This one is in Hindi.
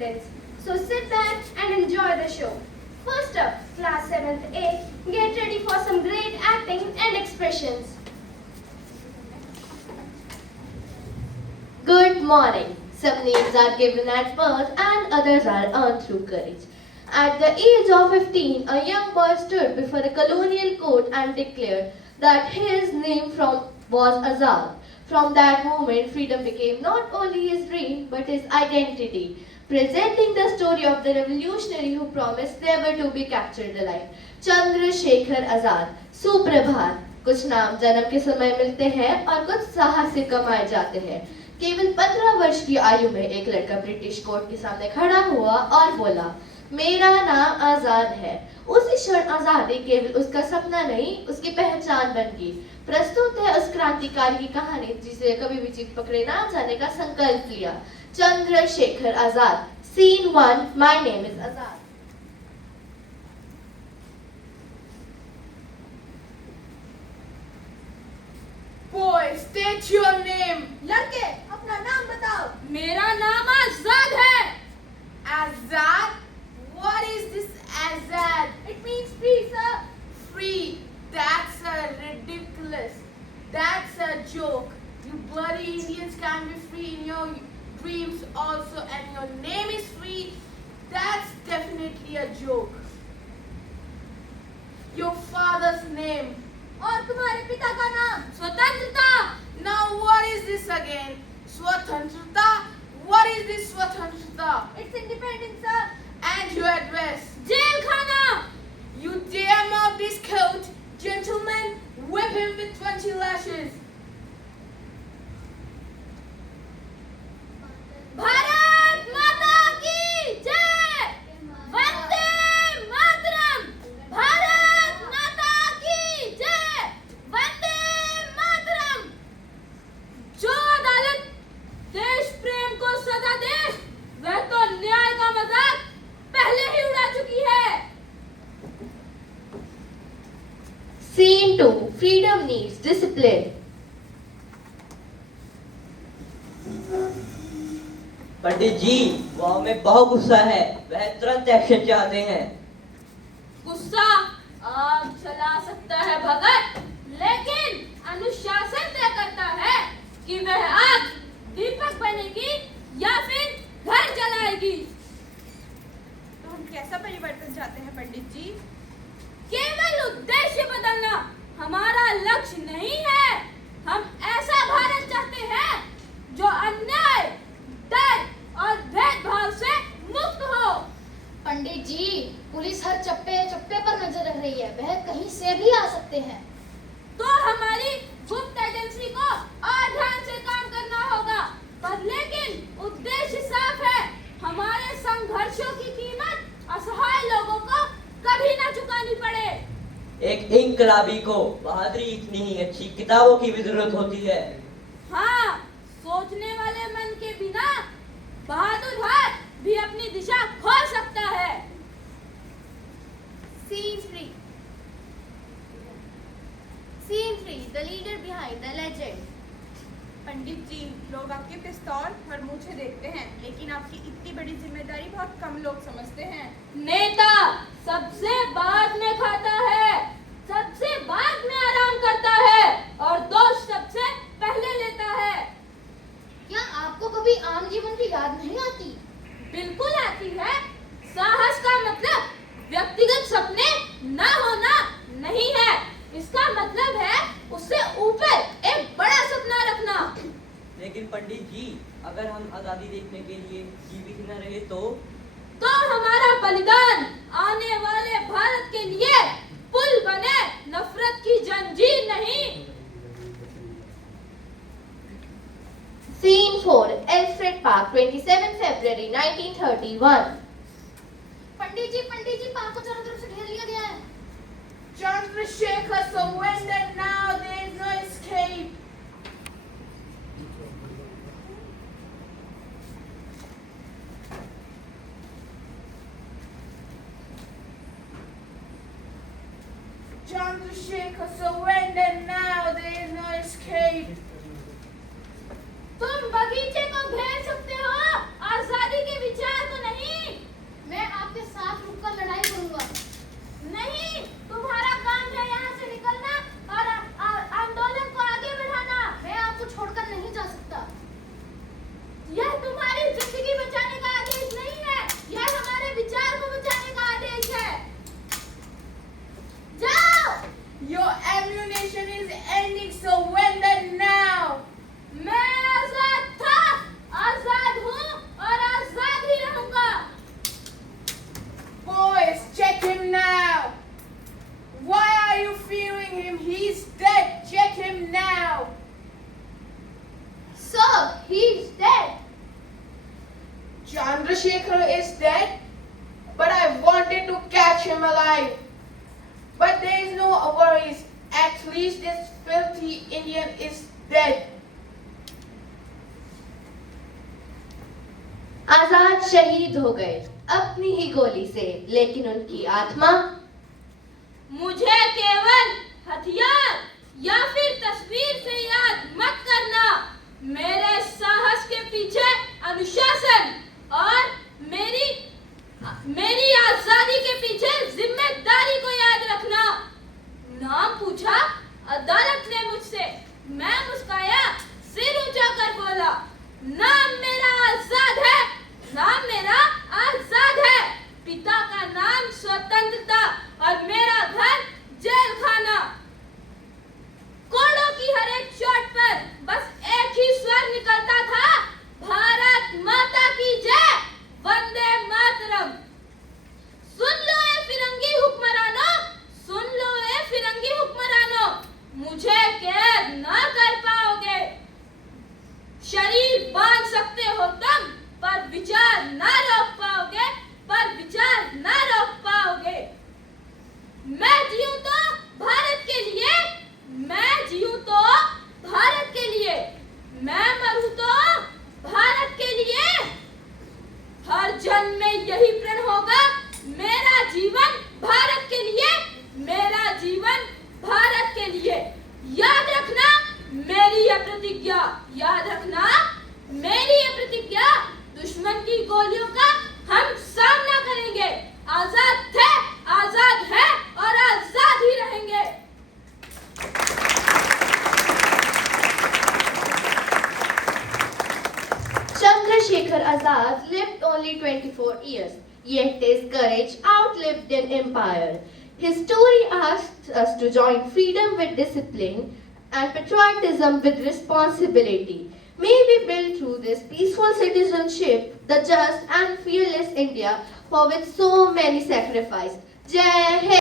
independence. So sit back and enjoy the show. First up, class 7th A, get ready for some great acting and expressions. Good morning. Some names are given at birth and others are earned through courage. At the age of 15, a young boy stood before the colonial court and declared that his name was Azad. From that moment, freedom became not only his dream but his identity, presenting the story of the revolutionary who promised never to be captured alive. Chandrashekhar Azad. सुप्रभात. कुछ नाम जन्म के समय मिलते हैं और कुछ साहस से कमाए जाते हैं. केवल 15 वर्ष की आयु में एक लड़का ब्रिटिश कोर्ट के सामने खड़ा हुआ और बोला, मेरा नाम आजाद है. उसी क्षण आजादी केवल उसका सपना नहीं, उसकी पहचान बन गई. प्रस्तुत है उस क्रांतिकारी की कहानी जिसे कभी भी जीत पकड़े ना जाने का संकल्प लिया. Chandrashekhar Azad. Scene 1. My name is Azad. Boy, state your name. लड़के अपना नाम बताओ. मेरा नाम आजाद है. Azad? What is this Azad? It means free, sir. Free? That's ridiculous. That's a joke. You bloody Indians can be free in your dreams also, and your name is free. That's definitely a joke. Your father's name. और तुम्हारे पिता का नाम? स्वतंत्रता. Now what is this again? Swatantrata? What is this Swatantrata? It's independence, sir. And your address? Jail khana. You dare mock this coat? Gentlemen, whip him with 20 lashes. Bharat माता की जय. वंदे मातरम. भारत माता की जय. वंदे मातरम. जो अदालत देश प्रेम को सजा दे, वह तो न्याय का मजाक पहले ही उड़ा चुकी है. Scene 2. Freedom needs discipline. पंडित जी, गांव में बहुत गुस्सा है. वह तुरंत एक्शन चाहते हैं. गुस्सा आग जला सकता है भगत, लेकिन अनुशासन तय करता है कि वह आग दीपक बनेगी या फिर घर जलाएगी. तो हम कैसा परिवर्तन चाहते हैं पंडित जी? केवल उद्देश्य बदलना हमारा लक्ष्य नहीं है. हम ऐसा भारत चाहते हैं जो अन्याय, डर और भेदभाव से मुक्त हो. पंडित जी, पुलिस हर चप्पे चप्पे पर नजर रख रही है. वह कहीं से भी आ सकते हैं. तो हमारी गुप्त एजेंसी को और ध्यान से काम करना होगा. पर लेकिन उद्देश्य साफ है. हमारे संघर्षों की कीमत असहाय लोगों को कभी ना चुकानी पड़े. एक इनकलाबी को बहादुरी इतनी ही अच्छी किताबों की भी जरूरत होती है. हाँ, सोचने वाले मन के बिना बहादुर हाथ भी अपनी दिशा खो सकता है. Scene 3. Scene 3. The leader behind the legend. पंडित जी, लोग आपके पिस्तौल और मूछें देखते हैं, लेकिन आपकी इतनी बड़ी जिम्मेदारी बहुत कम लोग समझते हैं. नेता सबसे बाद में खाता है, सबसे बाद में आराम करता है और दोष सबसे पहले लेता है. क्या आपको कभी आम जीवन की याद नहीं आती? बिल्कुल आती है. साहस का मतलब व्यक्तिगत सपने ना होना नहीं है. इसका मतलब है उससे ऊपर एक बड़ा सपना रखना. लेकिन पंडित जी, अगर हम आजादी देखने के लिए जीवित न रहे तो हमारा बलिदान आने वाले भारत के लिए पुल बने, नफरत की जंजीर नहीं. Scene 4. Alfred Park. 27 February 1931. पंडित जी, पार्क को चारों तरफ से घेर लिया गया है. Chandrasekhar surrendered now. There is no escape. Chandrasekhar surrendered now. There is no escape. तुम बगीचे को घेर सकते हो, आजादी के विचार को नहीं. him alive. But there is no worries. At least this filthy Indian is dead. आजाद शहीद हो गए अपनी ही गोली से, लेकिन उनकी आत्मा मुझे केवल हथियार या फिर तस्वीर से याद मत करना। मेरे साहस के पीछे अनुशासन और मेरी आजादी के पीछे जिम्मेदारी को याद रखना। नाम पूछा अदालत ने मुझसे, मैं मुस्काया, सिर ऊंचा कर बोला, नाम मेरा आजाद है, नाम मेरा आजाद है। पिता का नाम स्वतंत्रता और मेरा घर जेल खाना। कोड़ों की हर एक चोट पर बस एक ही स्वर निकलता था, भारत माता की जय, वंदे मातरम। सुन लो ए फिरंगी हुक्मरानों, सुन लो ए फिरंगी हुक्मरानों, मुझे कैद ना कर पाओगे। शरीर बांध सकते हो तुम, पर विचार ना रोक पाओगे, पर विचार ना रोक पाओगे। मैं जीऊं तो भारत के लिए, मैं जीऊं तो भारत के लिए, मैं मरूं तो भारत के लिए। हर जन्म में यही प्रण होगा, मेरा जीवन भारत के लिए, मेरा जीवन भारत के लिए। याद रखना मेरी यह प्रतिज्ञा, याद रखना मेरी यह प्रतिज्ञा। दुश्मन की गोलियों का हम सामना करेंगे। आजाद थे, आजाद है और आजाद ही रहेंगे। Chandrasekhar Azad lived only 24 years, yet his courage outlived an empire. His story asks us to join freedom with discipline and patriotism with responsibility. May we build through this peaceful citizenship the just and fearless India for which so many sacrificed. Jai Hind!